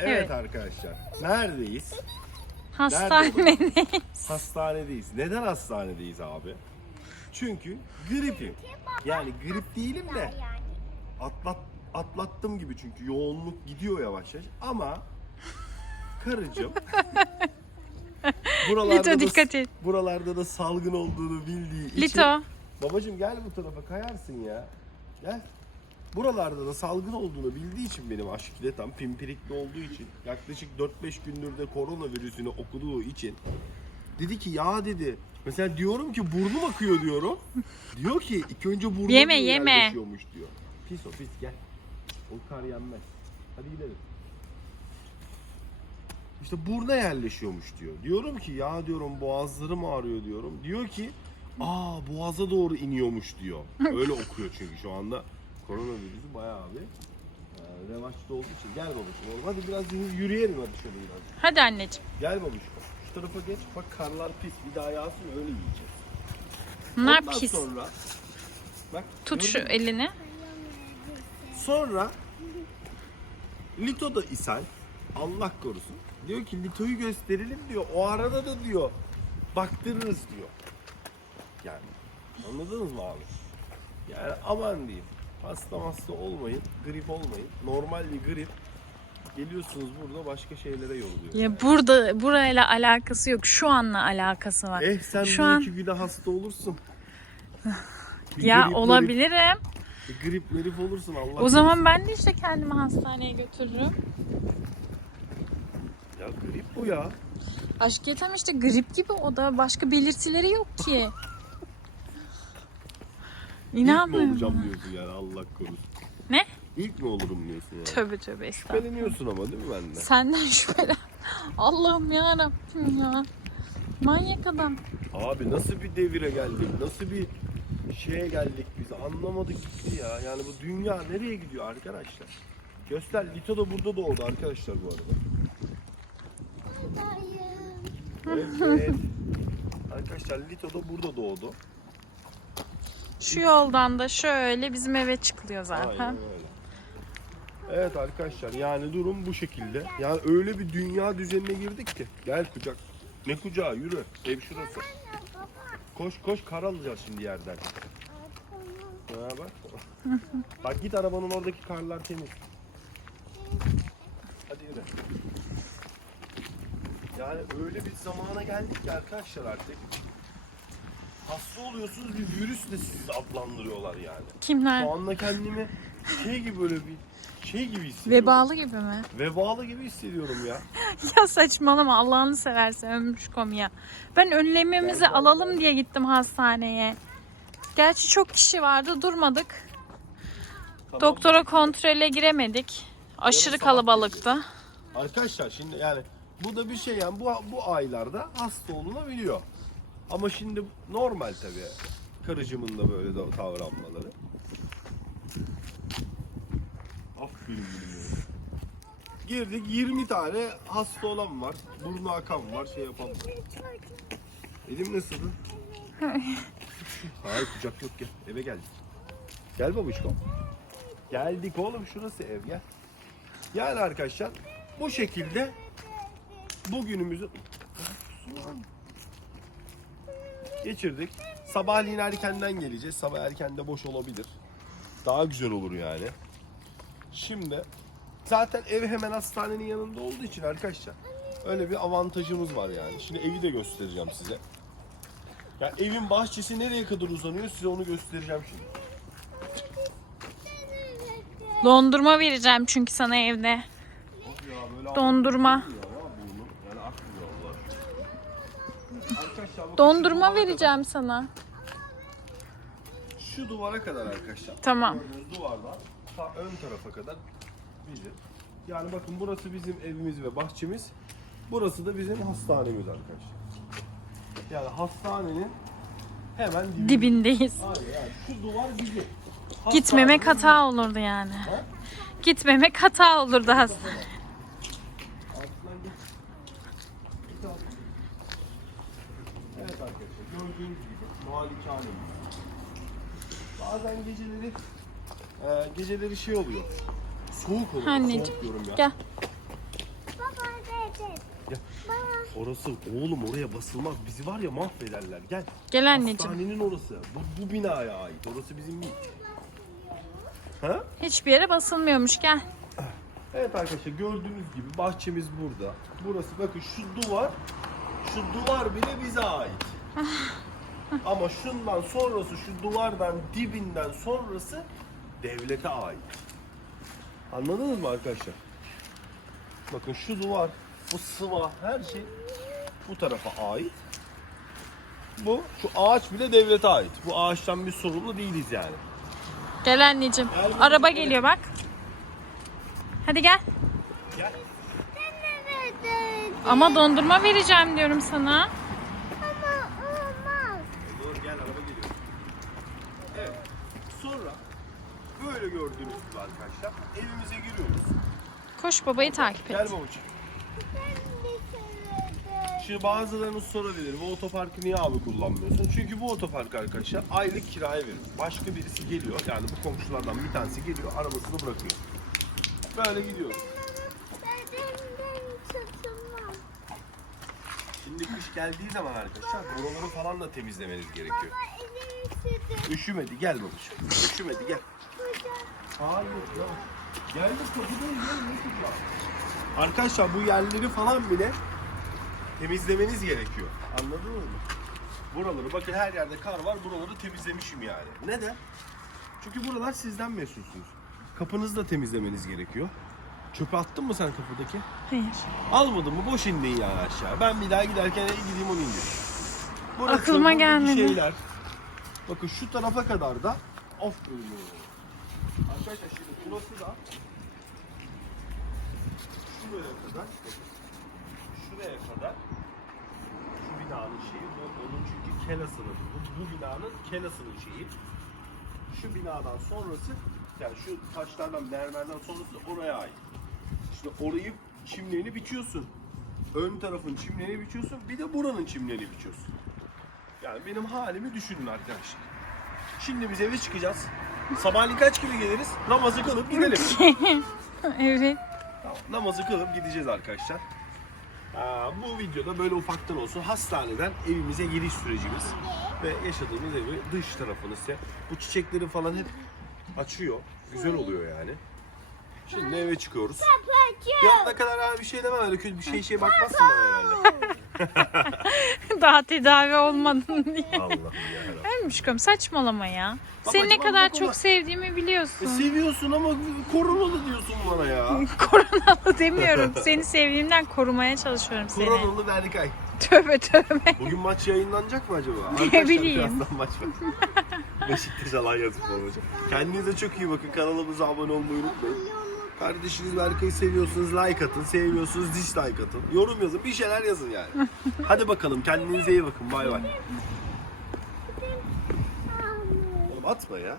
Evet, Evet. arkadaşlar. Neredeyiz? Hastanedeyiz. Hastanedeyiz. Neden hastanedeyiz abi? Çünkü gripim. Yani grip değilim de Yani. atlat atlattım gibi çünkü yoğunluk gidiyor yavaş yavaş ama karıcığım buralarda Lito da, dikkat et. buralarda da salgın olduğunu bildiği için Lito. babacığım gel bu tarafa kayarsın ya gel buralarda da salgın olduğunu bildiği için benim de tam pimpirikli olduğu için yaklaşık 4-5 gündür de koronavirüsünü okuduğu için dedi ki ya dedi mesela diyorum ki burnum akıyor diyorum diyor ki ilk önce burnum Yeme, yeme. yerleşiyormuş diyor pis o pis gel o kar yenmez hadi gidelim işte buruna yerleşiyormuş diyor. Diyorum ki ya diyorum boğazlarım ağrıyor diyorum. Diyor ki aa boğaza doğru iniyormuş diyor. Öyle okuyor çünkü şu anda koronavirüsü bayağı bir e, revaçta olduğu için. Gel oğlum hadi biraz yürü- yürüyelim hadi şöyle biraz. Hadi anneciğim. Gel babacığım. Şu tarafa geç. Bak karlar pis. Bir daha yağsın öyle yiyeceğiz. Bunlar Ondan pis. sonra bak Tut şu gördün mü? elini. Sonra Lito da ishal. Allah korusun. Diyor ki Lito'yu gösterelim diyor. O arada da diyor baktırırız diyor. Yani anladınız mı abi? Yani aman diyeyim. Hasta hasta olmayın. Grip olmayın. Normal bir grip. Geliyorsunuz burada başka şeylere yolluyor. Ya burada burayla alakası yok. Şu anla alakası var. Eh sen Şu an- iki güne hasta olursun. Ya grip, olabilirim. Grip, bir grip merip olursun Allah O zaman ben de işte kendimi hastaneye götürürüm. Ya grip bu ya. Aşk yetem işte grip gibi o da başka belirtileri yok ki. İlk mi İnanmıyorum. olacağım diyorsun yani Allah korusun. Ne? İlk mi olurum diyorsun yani. Tövbe tövbe estağfurullah. Şüpheleniyorsun ama değil mi benden? Senden şüphelen. Allah'ım ya Rabbim ya. Manyak adam. Abi nasıl bir devire geldik? Nasıl bir şeye geldik biz anlamadık gitti ya. Yani bu dünya nereye gidiyor arkadaşlar? Göster Lito da burada doğdu arkadaşlar bu arada. Evet, evet. Arkadaşlar Lito da burada doğdu. Şu yoldan da şöyle bizim eve çıkılıyor zaten. Aynen öyle. Evet arkadaşlar yani durum bu şekilde. Yani öyle bir dünya düzenine girdik ki. Gel kucak. Ne kucağı yürü. Ev şurası. Koş koş kar alacağız şimdi yerden. Ha bak. bak git arabanın oradaki karlar temiz. Hadi yürü. Yani öyle bir zamana geldik ki arkadaşlar artık. Hasta oluyorsunuz bir virüs de sizi adlandırıyorlar yani. Kimler? Şu anda kendimi şey gibi böyle bir şey gibi hissediyorum. Vebalı gibi mi? Vebalı gibi hissediyorum ya. Ya saçmalama Allah'ını seversen ömrüş ya. Ben önlemimizi gel, alalım gel. diye gittim hastaneye. Gerçi çok kişi vardı durmadık. Tamam. Doktora kontrole giremedik. Aşırı sabah kalabalıktı. Arkadaşlar şimdi yani bu da bir şey yani bu, bu aylarda hasta olunabiliyor. Ama şimdi normal tabii. Karıcımın da böyle da davranmaları. Aferin benim. Girdik 20 tane hasta olan var. Burnu akan var, şey yapan var. Elim nasıldı? Hayır kucak yok gel. Eve geldik. Gel babuşkom. Geldik oğlum şurası ev gel. Yani arkadaşlar bu şekilde bugünümüzü geçirdik. Sabahleyin erkenden geleceğiz. Sabah erkende boş olabilir. Daha güzel olur yani. Şimdi zaten ev hemen hastanenin yanında olduğu için arkadaşlar öyle bir avantajımız var yani. Şimdi evi de göstereceğim size. Ya evin bahçesi nereye kadar uzanıyor size onu göstereceğim şimdi. Dondurma vereceğim çünkü sana evde. Ya Dondurma. akmıyor ya burnu. Yani akmıyor Allah Dondurma vereceğim sana. Şu duvara kadar arkadaşlar. Tamam. Gördüğünüz duvardan ta ön tarafa kadar bizim. Yani bakın burası bizim evimiz ve bahçemiz. Burası da bizim hastanemiz arkadaşlar. Yani hastanenin hemen dibinde. Dibindeyiz. Yani şu duvar bizim. Gitmemek Hastanenin- hata olurdu yani. Ha? Gitmemek hata olurdu hasta. Altından geç. Git altından. Evet arkadaşlar gördüğünüz gibi malikanemiz. Bazen geceleri e, geceleri şey oluyor. Soğuk oluyor. Anneciğim, Soğuk diyorum ya. Gel. Gel. Orası oğlum oraya basılmaz. Bizi var ya mahvederler. Gel. Gel anneciğim. Hastanenin orası. Bu, bu binaya ait. Orası bizim değil. Ha? Hiçbir yere basılmıyormuş gel. Evet arkadaşlar gördüğünüz gibi bahçemiz burada. Burası bakın şu duvar, şu duvar bile bize ait. Ama şundan sonrası, şu duvardan dibinden sonrası devlete ait. Anladınız mı arkadaşlar? Bakın şu duvar, bu sıva, her şey bu tarafa ait. Bu, şu ağaç bile devlete ait. Bu ağaçtan bir sorumlu değiliz yani. Gel anneciğim. Gel Araba gel. geliyor bak. Hadi gel. Gel. Ama dondurma vereceğim diyorum sana. Doğru gel araba geliyor. Evet. Sonra böyle gördüğünüz gibi arkadaşlar evimize giriyoruz. Koş babayı takip Gel et. babacığım. Şimdi bazılarınız sorabilir bu otoparkı niye abi kullanmıyorsun? Çünkü bu otopark arkadaşlar aylık kiraya verir. Başka birisi geliyor yani bu komşulardan bir tanesi geliyor arabasını bırakıyor. Böyle gidiyoruz. Şimdi kış geldiği zaman arkadaşlar buraları falan da temizlemeniz gerekiyor. Üşümedi gel babacığım. Üşümedi gel. Hayır ya. Geldik kapıdayız ya. ne tutma? Arkadaşlar bu yerleri falan bile temizlemeniz gerekiyor. Anladınız mı? Buraları bakın her yerde kar var. Buraları temizlemişim yani. Neden? Çünkü buralar sizden mesulsünüz. Kapınızı da temizlemeniz gerekiyor. Çöpe attın mı sen kapıdaki? Hayır. Almadın mı boş indin yani aşağı. Ben bir daha giderken gideyim onu indireyim. Burası, Aklıma gelmedi. Şeyler. Bakın şu tarafa kadar da off bölümü. Arkadaşlar şimdi burası da şuraya kadar şuraya kadar şu binanın şeyi bu onun çünkü kelasının bu, bu binanın kelasının şeyi şu binadan sonrası yani şu taşlardan mermerden sonrası oraya ait. İşte orayı çimlerini biçiyorsun. Ön tarafın çimlerini biçiyorsun. Bir de buranın çimlerini biçiyorsun. Yani benim halimi düşünün arkadaşlar. Şimdi biz eve çıkacağız. Sabahleyin kaç gibi geliriz? Namazı kılıp gidelim. evet. Tamam, namazı kılıp gideceğiz arkadaşlar. Aa, bu videoda böyle ufaktan olsun hastaneden evimize giriş sürecimiz ve yaşadığımız evi dış tarafını size bu çiçekleri falan hep açıyor. Güzel oluyor yani. Şimdi eve çıkıyoruz. Yanına kadar abi bir şey demem öyle kötü bir şey şey bakmazsın bana herhalde. Daha tedavi olmadın diye. Allah'ım ya. Ölmüşküm saçmalama ya. Seni ne Babacım, kadar ama çok sevdiğimi E, biliyorsun. seviyorsun ama koronalı diyorsun bana ya. Koronalı demiyorum. Seni sevdiğimden korumaya çalışıyorum seni. Koronalı Berkay. Tövbe tövbe. Bugün maç yayınlanacak mı acaba? Ne Arkadaşlar, bileyim. birazdan maç var. Beşiktaş Alanya Spor maçı. Kendinize çok iyi bakın. Kanalımıza abone olmayı unutmayın. Kardeşiniz Berkay'ı seviyorsunuz like atın. Sevmiyorsunuz dislike atın. Yorum yazın. Bir şeyler yazın yani. Hadi bakalım kendinize iyi bakın. Bay bay. Atma ya.